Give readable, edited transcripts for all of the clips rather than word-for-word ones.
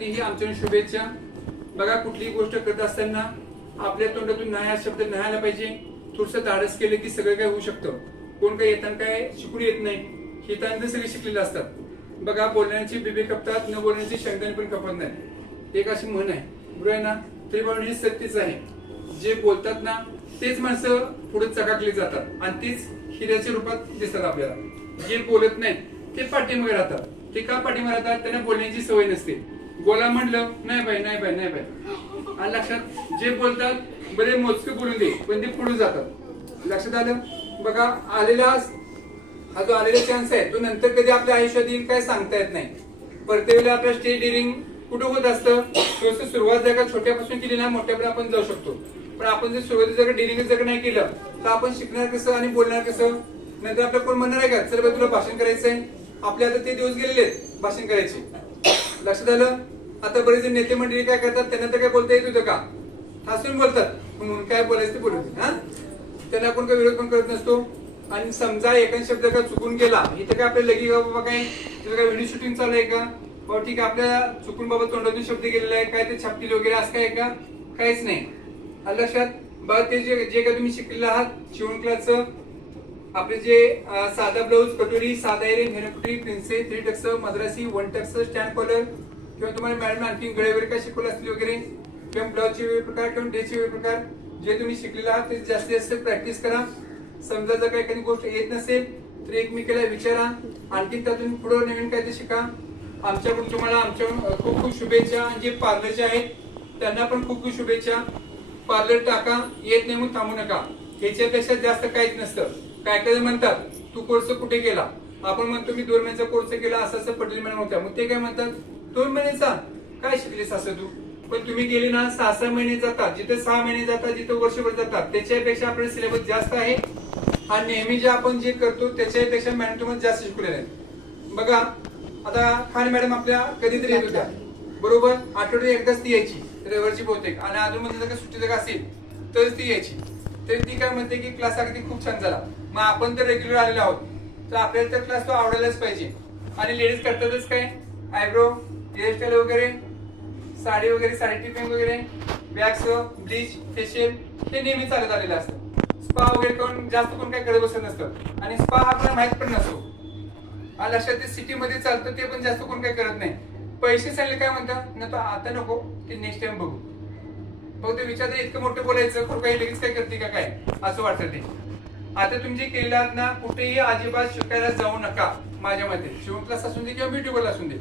तीही आमच्या शुभेच्छा. बघा, कुठलीही गोष्ट करत असताना आपल्या तोंडातून नाही हा शब्द नाही आला पाहिजे. थोडंसं धाडस केलं की सगळं काय होऊ शकतं. कोण काय येताना काय शिकून येत नाही, येताना सगळे शिकलेले असतात. बघा, बोलण्याची बिबे कपतात, न बोलण्याची शेंगदाणे पण कपत नाही, एक अशी म्हण आहे. बरोबर आहे ना? तरी पण हे सत्यच आहे. जे बोलतात ना तेच माणसं पुढे चकाकली जातात आणि तीच हिऱ्याच्या रूपात दिसतात आपल्याला. जे बोलत नाहीत ते पाठीमागे राहतात. ते का पाठीमागे राहतात? त्यांना बोलण्याची सवय नसते. बोला म्हणलं नाही बाई नाही बाई नाही बाई. आणि लक्षात, जे बोलतात बरे मोजके बोलून दे पण ते पुढे जातात. लक्षात आलं? बघा, आलेला हा जो आलेला चान्स आहे तो नंतर कधी आपल्या आयुष्यात येईल काय सांगता येत नाही. प्रत्येक वेळेला आपलं स्टेज डिरिंग कुठं होत असतं? थोडंसं सुरुवात जर का छोट्यापासून केली ना मोठ्यापर्यंत आपण जाऊ शकतो. पण आपण जर सुरुवातीला जर डिरिंग जर नाही केलं तर आपण शिकणार कसं आणि बोलणार कसं? नंतर आपलं कोण म्हणणार आहे का चल बाई तुला भाषण करायचंय? आपल्या आता ते दिवस गेलेले आहेत भाषण करायचे. लक्षात आलं? आता बरेच नेते मंडळी काय करतात, त्यांना तर काय बोलता येत होतं का? हसून बोलतात, म्हणून काय बोलायचं ते बोलू. हा, त्यांना कोण काय विरोध पण करत नसतो. आणि समजा एखादा शब्द का चुकून गेला, इथे काय आपल्या लगी बाबा काय तुझं काय व्हिडिओ शूटिंग चालू आहे का? बाबा ठीक आहे, आपल्या चुकून बाबा तोंडातून शब्द गेलेला आहे काय ते छापतील वगैरे असं काय का? काहीच नाही. लक्षात बघा, ते जे काय तुम्ही शिकलेलं आहात शिवण क्लासचं, आपले जे साधा ब्लाऊज, कटोरी, साधा एरिंग, हेनकुटी, प्रिन्सेस, 3 टक्स, मद्रासी, 1 टक्स, स्टँड कॉलर, किंवा तुम्हाला मॅडम आणखी गळे वगैरे काय शिकवलं असतील वगैरे, किंवा ब्लाऊजचे वेगळे प्रकार किंवा ड्रेसचे वेगळे प्रकार, जे तुम्ही शिकलेला आहात ते जास्तीत जास्त प्रॅक्टिस करा. समजा जर काही एखादी गोष्ट येत नसेल तर एकमेकाला विचारा, आणखी त्यातून पुढे नवीन काय ते शिका. आमच्याकडून तुम्हाला आमच्या खूप खूप शुभेच्छा. जे पार्लरचे आहेत त्यांना पण खूप खूप शुभेच्छा. पार्लर टाका, येत नाही म्हणून थांबू नका. ह्याच्यापेक्षा जास्त काहीच नसतं. काय काय म्हणतात तू कोर्स कुठे केला? आपण म्हणतो मी 2 महिन्याचा कोर्स केला असं असं पटेल मॅडम होत्या. मग ते काय म्हणतात 2 महिन्याचा काय शिकलीस असं तू? पण तुम्ही गेले ना 6-6 महिने जातात, जिथे 6 महिने जातात, जिथे वर्षभर जातात, त्याच्यापेक्षा आपला सिलेबस जास्त आहे. आणि नेहमी जे आपण जे करतो त्याच्यापेक्षा मॅडम तुम्हाला जास्त शिकवलेलं आहे. बघा, आता खान मॅडम आपल्या कधीतरी येत होत्या, बरोबर? आठवड्यात एकदाच ती यायची, रविवारची बहुतेक, आणि अजून मध्ये जर सुट्टी जर असेल तरच ती यायची. तरी ती काय म्हणते की क्लास अगदी खूप छान झाला. मग आपण तर रेग्युलर आलेलो आहोत तर आपल्याला तर क्लास तो आवडायलाच पाहिजे. आणि लेडीज करतातच काय, आयब्रो, हेअरस्टाईल वगैरे, साडी वगैरे, साडी टिपिंग वगैरे, वॅक्स, ब्लीच, फेशियल हे नेहमी चालत आलेलं असतं. स्पा वगैरे कोण जास्त कोण काय करत बसत नसतं. आणि स्पा आपल्याला माहित पण नसतो. लक्षात, ते सिटी मध्ये चालतं ते पण जास्त कोण काय करत नाही. पैसे सांगले काय म्हणतात ना, तो आता नको, ते नेक्स्ट टाइम बघू. बघ, ते विचार इतकं मोठं बोलायचं खरं काही लगेच काय करते का काय असं वाटतं ते. आता तुम्ही जे केलं आहात ना, कुठेही अजिबात शिकायला जाऊ नका. माझ्या मते शिवण क्लास असून दे किंवा ब्युटी पार्लर असून दे,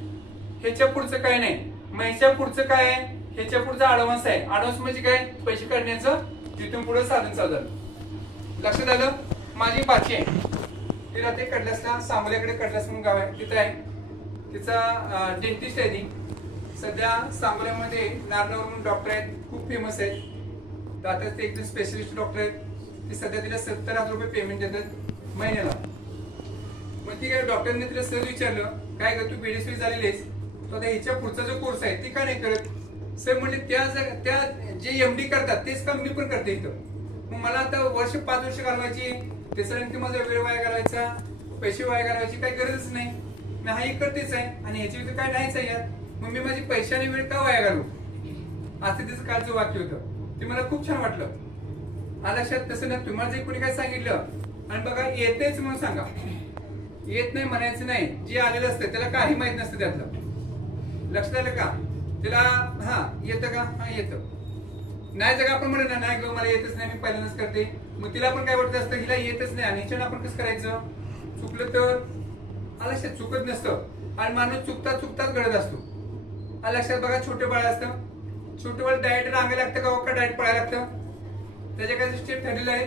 ह्याच्या पुढचं काय नाही. ह्याच्या पुढचं काय आहे? ह्याच्या पुढचं ऍडव्हान्स आहे. ऍडव्हान्स म्हणजे काय? पैसे काढण्याचं तिथून पुढे साधन साधन. लक्षात आलं? माझी बाची आहे, ती राहते कडल्यासला, सांगोल्याकडे कडल्यास म्हणून गाव आहे, तिथं आहे. तिचा डेंटिस्ट आहे. ती सध्या सांगोल्यामध्ये नारनवर म्हणून डॉक्टर आहेत, खूप फेमस आहेत. आता ते एकदम स्पेशलिस्ट डॉक्टर आहेत. ती सध्या तिला 70,000 रुपये पेमेंट देतात महिन्याला. मग ती काय डॉक्टरने तिला सहज विचारलं, काय कर तू बीडीएसवी झालेली आहेस, तर आता ह्याच्या पुढचा जो कोर्स आहे ती का नाही करत? सर म्हणले त्या जे एमडी करतात तेच काम मी पण करते इथं. मग मला आता 5 वर्ष घालवायची, त्याच्यानंतर माझा वेळ वाया घालवायचा, पैसे वाया घालवायची काही गरजच नाही. मी हा एक करतेच आहे आणि ह्याची तर काय नाहीच आहे यार. मग मी माझी पैसे आणि वेळ का वाया घालू? असं तिचं कालचं वाक्य होतं. ते मला खूप छान वाटलं. लक्षात, तसं ना तुम्हाला जे कोणी काय सांगितलं आणि बघा येतेच म्हणून सांगा, येत नाही म्हणायचं नाही. जे आलेलं असतं त्याला काही माहित नसतं त्यातलं. लक्षात आलं का? तिला हा येतं का? हा येतं. नाही जर आपण म्हणत नाही किंवा मला येतच नाही, मी पहिल्यांदाच करते, मग तिला पण काय वाटत असतं हिला येतच नाही आणि ह्याच्यानं आपण कसं करायचं? चुकलं तर लक्षात चुकत नसतं आणि माणूस चुकताच घडत असतो. लक्षात बघा, छोटे बाळ असतं, छोटे बाळ डाएट रांगायला लागतं का डाएट पळायला लागतं? त्याच्या काही स्टेप ठरलेलं आहे.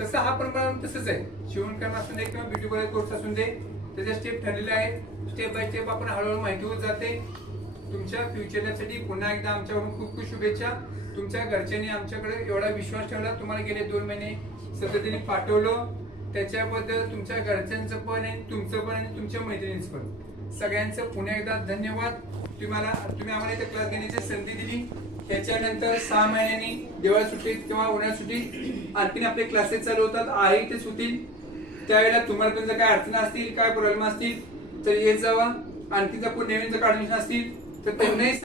तसं हा पण तसंच आहे. शिवणकाम असून दे किंवा ब्युटी पार्लर कोर्स असून दे, त्याच्या स्टेप ठरलेले आहेत. स्टेप बाय स्टेप आपण हळूहळू माहिती होत जाते. तुमच्या फ्युचरसाठी पुन्हा एकदा आमच्याकडून खूप खूप शुभेच्छा. तुमच्या घरच्यांनी आमच्याकडे एवढा विश्वास ठेवला, तुम्हाला गेले 2 महिने सततीने पाठवलं, त्याच्याबद्दल तुमच्या घरच्यांचं पण आहे, तुमचं पण आणि तुमच्या मैत्रिणींचं पण, सगळ्यांचं पुन्हा एकदा धन्यवाद. तुम्ही आम्हाला इथे क्लास घेण्याची संधी दिली. त्याच्यानंतर 6 महिन्यांनी दिवाळी सुट्टीत किंवा उन्हाळ्यात सुट्टीत आणखीन आपले क्लासेस चालू होतात, आहे तेच होतील. त्यावेळेला तुम्हाला पण जर काय अडचणी असतील, काय प्रॉब्लेम असतील तर येत जावा. आणखी जर कोण नवीन जर ऍडमिशन असतील तर त्यांनाही